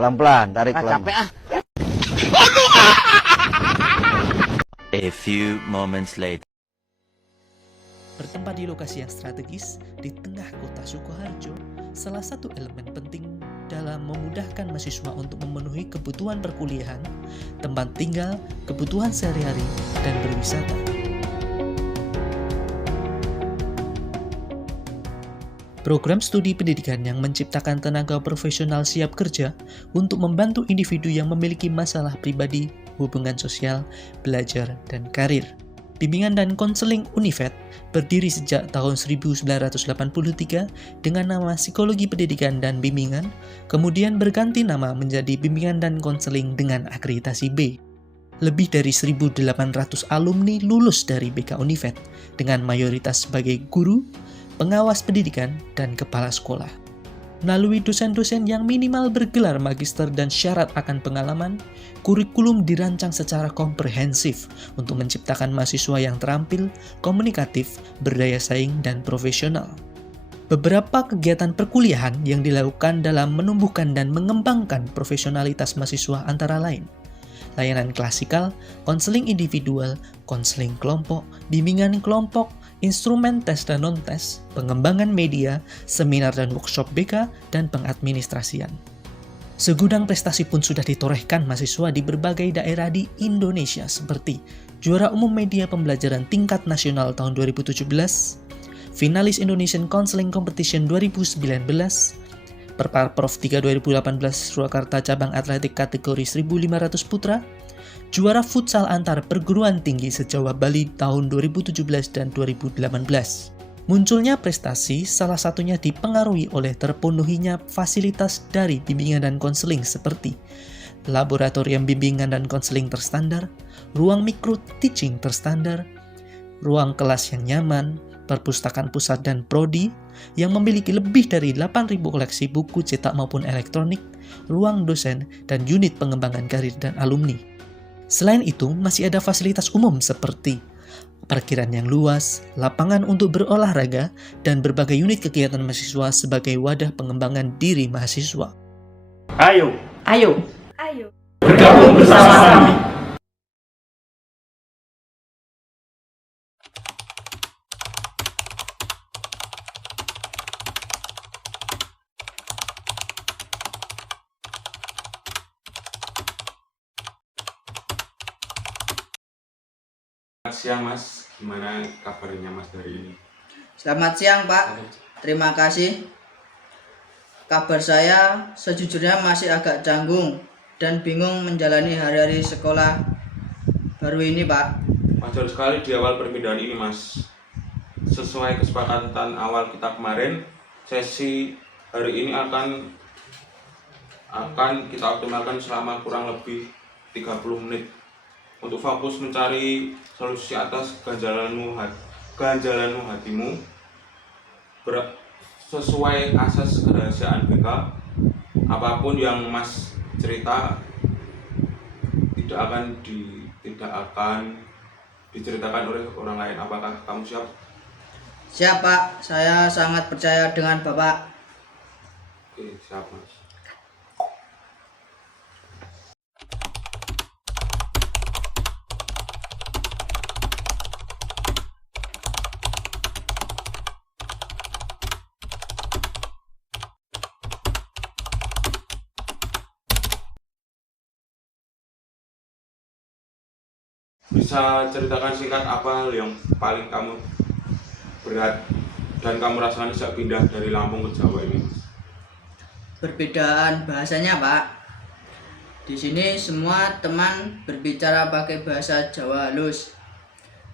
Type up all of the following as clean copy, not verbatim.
Pelan-pelan, tarik pelan. Capek ah. A few moments later. Bertempat di lokasi yang strategis di tengah kota Sukoharjo, salah satu elemen penting dalam memudahkan mahasiswa untuk memenuhi kebutuhan perkuliahan, tempat tinggal, kebutuhan sehari-hari, dan berwisata. Program studi pendidikan yang menciptakan tenaga profesional siap kerja untuk membantu individu yang memiliki masalah pribadi, hubungan sosial, belajar, dan karir. Bimbingan dan konseling Univet berdiri sejak tahun 1983 dengan nama Psikologi Pendidikan dan Bimbingan, kemudian berganti nama menjadi Bimbingan dan Konseling dengan akreditasi B. Lebih dari 1.800 alumni lulus dari BK Univet dengan mayoritas sebagai guru, pengawas pendidikan, dan kepala sekolah. Melalui dosen-dosen yang minimal bergelar magister dan syarat akan pengalaman, kurikulum dirancang secara komprehensif untuk menciptakan mahasiswa yang terampil, komunikatif, berdaya saing, dan profesional. Beberapa kegiatan perkuliahan yang dilakukan dalam menumbuhkan dan mengembangkan profesionalitas mahasiswa antara lain layanan klasikal, konseling individual, konseling kelompok, bimbingan kelompok, instrumen tes dan non-tes, pengembangan media, seminar dan workshop BK, dan pengadministrasian. Segudang prestasi pun sudah ditorehkan mahasiswa di berbagai daerah di Indonesia seperti juara umum media pembelajaran tingkat nasional tahun 2017, finalis Indonesian Counseling Competition 2019, Perparprov 3 2018 Surakarta cabang atletik kategori 1.500 putra, juara futsal antar perguruan tinggi se-Jawa Bali tahun 2017 dan 2018. Munculnya prestasi salah satunya dipengaruhi oleh terpenuhinya fasilitas dari bimbingan dan konseling seperti laboratorium bimbingan dan konseling terstandar, ruang micro teaching terstandar, ruang kelas yang nyaman, perpustakaan pusat dan prodi yang memiliki lebih dari 8.000 koleksi buku cetak maupun elektronik, ruang dosen, dan unit pengembangan karir dan alumni. Selain itu, masih ada fasilitas umum seperti parkiran yang luas, lapangan untuk berolahraga, dan berbagai unit kegiatan mahasiswa sebagai wadah pengembangan diri mahasiswa. Ayo Bergabung bersama kami. Selamat siang Mas, gimana kabarnya Mas hari ini? Selamat siang Pak, terima kasih. Kabar saya sejujurnya masih agak canggung dan bingung menjalani hari-hari sekolah baru ini Pak. Wajar sekali di awal perpindahan ini Mas. Sesuai kesepakatan awal kita kemarin, sesi hari ini akan kita optimalkan selama kurang lebih 30 menit untuk fokus mencari solusi atas ganjalanmu hatimu sesuai asas kerahasiaan BK. Apapun yang Mas cerita tidak akan diceritakan oleh orang lain. Apakah kamu siap? Siap Pak, saya sangat percaya dengan Bapak. Oke, siap Mas. Bisa ceritakan singkat apa hal yang paling kamu berat dan kamu rasakan sejak pindah dari Lampung ke Jawa ini? Perbedaan bahasanya Pak. Di sini semua teman berbicara pakai bahasa Jawa halus.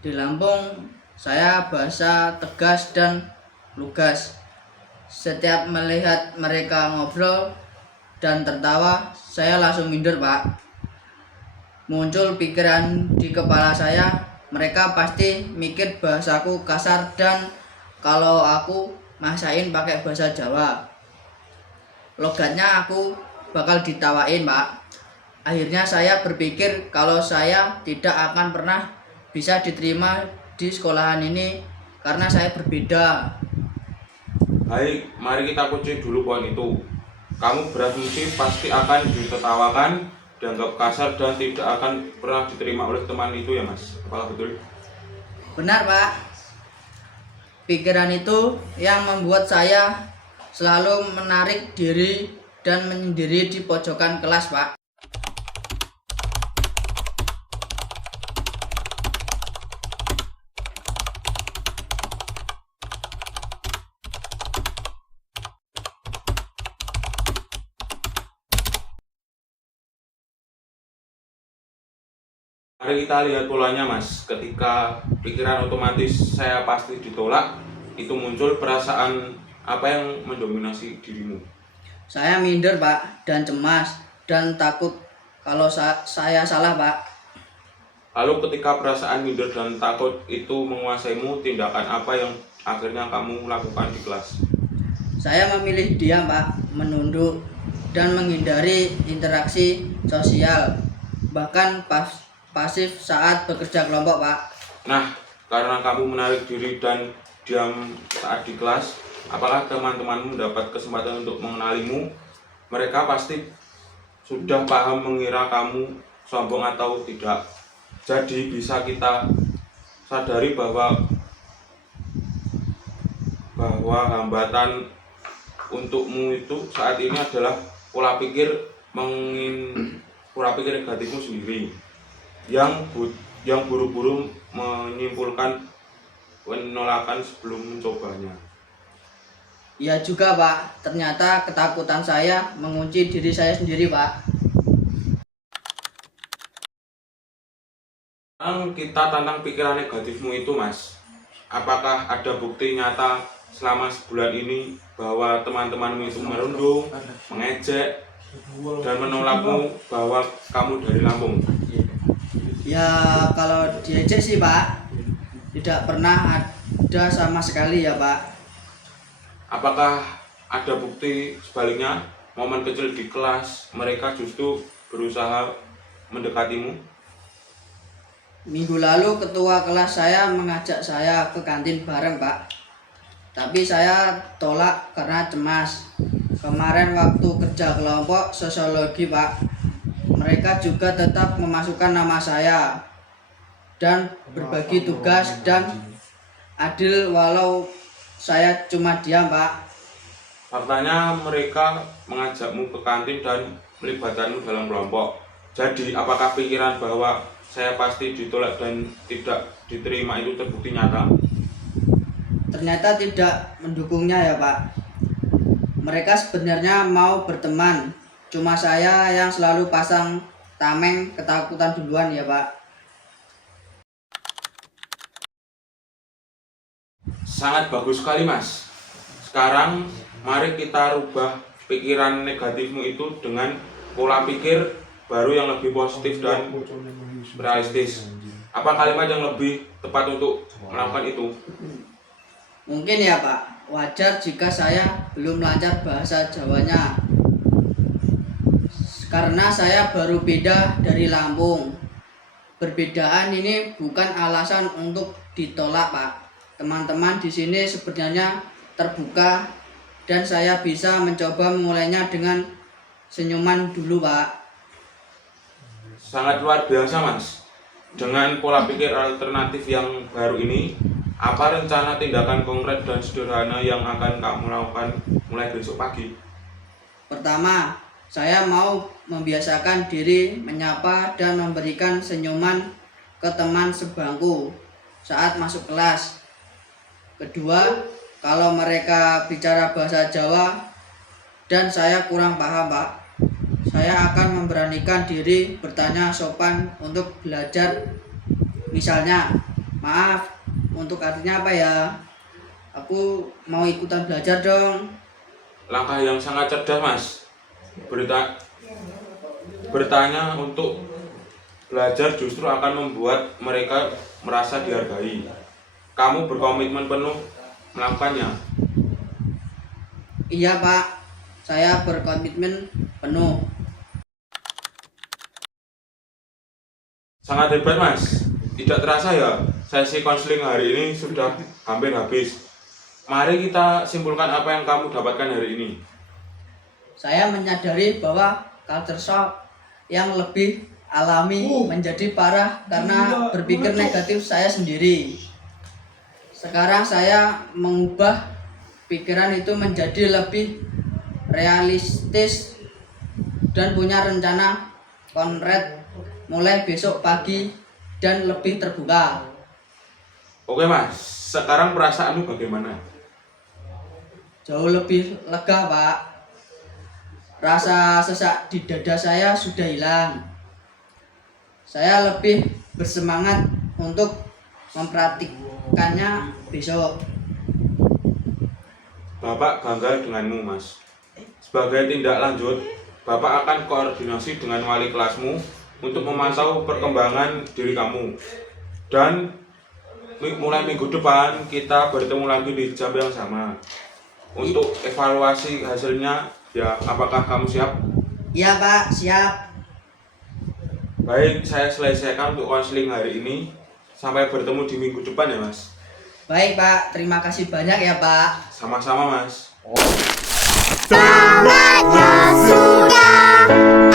Di Lampung saya bahasa tegas dan lugas. Setiap melihat mereka ngobrol dan tertawa, saya langsung minder Pak. Muncul pikiran di kepala saya, mereka pasti mikir bahasaku kasar dan kalau aku maksain pakai bahasa Jawa, logatnya aku bakal ditawain Pak. Akhirnya saya berpikir kalau saya tidak akan pernah bisa diterima di sekolahan ini karena saya berbeda. Baik, mari kita kunci dulu poin itu. kamu berasumsi pasti akan ditertawakan, dianggap kasar, dan tidak akan pernah diterima oleh teman itu ya Mas. Apakah betul? Benar, Pak. Pikiran itu yang membuat saya selalu menarik diri dan menyendiri di pojokan kelas, Pak. Mari kita lihat polanya Mas. Ketika pikiran otomatis saya pasti ditolak, itu muncul perasaan apa yang mendominasi dirimu? Saya minder, Pak, dan cemas dan takut kalau saya salah, Pak. Lalu ketika perasaan minder dan takut itu menguasaimu, tindakan apa yang akhirnya kamu lakukan di kelas? Saya memilih diam, Pak, menunduk dan menghindari interaksi sosial, bahkan pasif saat bekerja kelompok, Pak. Nah, karena kamu menarik diri dan diam saat di kelas, apakah teman-temanmu mendapat kesempatan untuk mengenalimu? Mereka pasti sudah paham mengira kamu sombong atau tidak. Jadi bisa kita sadari bahwa hambatan untukmu itu saat ini adalah pola pikir negatifmu sendiri yang buru-buru menyimpulkan penolakan sebelum mencobanya. Ya juga, Pak, ternyata ketakutan saya mengunci diri saya sendiri, Pak. Sekarang kita tantang pikiran negatifmu itu Mas. Apakah ada bukti nyata selama sebulan ini bahwa teman-temanmu itu merundung, mengejek, dan menolakmu bahwa kamu dari Lampung? Ya, kalau diejek sih, Pak, tidak pernah ada sama sekali ya, Pak. Apakah ada bukti sebaliknya, momen kecil di kelas mereka justru berusaha mendekatimu? Minggu lalu ketua kelas saya mengajak saya ke kantin bareng, Pak. Tapi saya tolak karena cemas. Kemarin waktu kerja kelompok sosiologi, Pak, mereka juga tetap memasukkan nama saya dan berbagi tugas dan adil walau saya cuma diam, Pak. Faktanya mereka mengajakmu ke kantin dan melibatkanmu dalam kelompok. Jadi apakah pikiran bahwa saya pasti ditolak dan tidak diterima itu terbukti nyata? Ternyata tidak mendukungnya ya, Pak. Mereka sebenarnya mau berteman, cuma saya yang selalu pasang tameng ketakutan duluan ya, Pak. Sangat bagus sekali Mas. Sekarang mari kita rubah pikiran negatifmu itu dengan pola pikir baru yang lebih positif dan realistis. Apa kalimat yang lebih tepat untuk melakukan itu? Mungkin ya, Pak, wajar jika saya belum lancar bahasa Jawanya. Karena saya baru pindah dari Lampung. Perbedaan ini bukan alasan untuk ditolak, Pak. Teman-teman di sini sebenarnya terbuka dan saya bisa mencoba memulainya dengan senyuman dulu, Pak. Sangat luar biasa Mas. Dengan pola pikir alternatif yang baru ini, apa rencana tindakan konkret dan sederhana yang akan kamu lakukan mulai besok pagi? Pertama, saya mau membiasakan diri menyapa dan memberikan senyuman ke teman sebangku saat masuk kelas. Kedua, kalau mereka bicara bahasa Jawa dan saya kurang paham, Pak, saya akan memberanikan diri bertanya sopan untuk belajar. Misalnya, maaf, untuk artinya apa ya? Aku mau ikutan belajar dong. Langkah yang sangat cerdas Mas. Bertanya untuk belajar justru akan membuat mereka merasa dihargai. Kamu berkomitmen penuh melakukannya. Iya, Pak, saya berkomitmen penuh. Sangat hebat Mas. Tidak terasa ya, sesi konseling hari ini sudah hampir habis. Mari kita simpulkan apa yang kamu dapatkan hari ini. saya menyadari bahwa culture shock yang lebih alami menjadi parah karena berpikir negatif saya sendiri. Sekarang saya mengubah pikiran itu menjadi lebih realistis dan punya rencana konkret mulai besok pagi dan lebih terbuka. Oke Mas, sekarang perasaanmu bagaimana? Jauh lebih lega, Pak. Rasa sesak di dada saya sudah hilang. Saya lebih bersemangat untuk mempraktikkannya besok. Bapak bangga denganmu Mas. Sebagai tindak lanjut, Bapak akan koordinasi dengan wali kelasmu untuk memantau perkembangan diri kamu. Dan mulai minggu depan kita bertemu lagi di jam yang sama untuk evaluasi hasilnya. Ya, apakah kamu siap? Iya, Pak, siap. Baik, saya selesaikan untuk konseling hari ini. Sampai bertemu di minggu depan ya Mas. Baik, Pak, terima kasih banyak ya, Pak. Sama-sama Mas. Tamatnya sudah.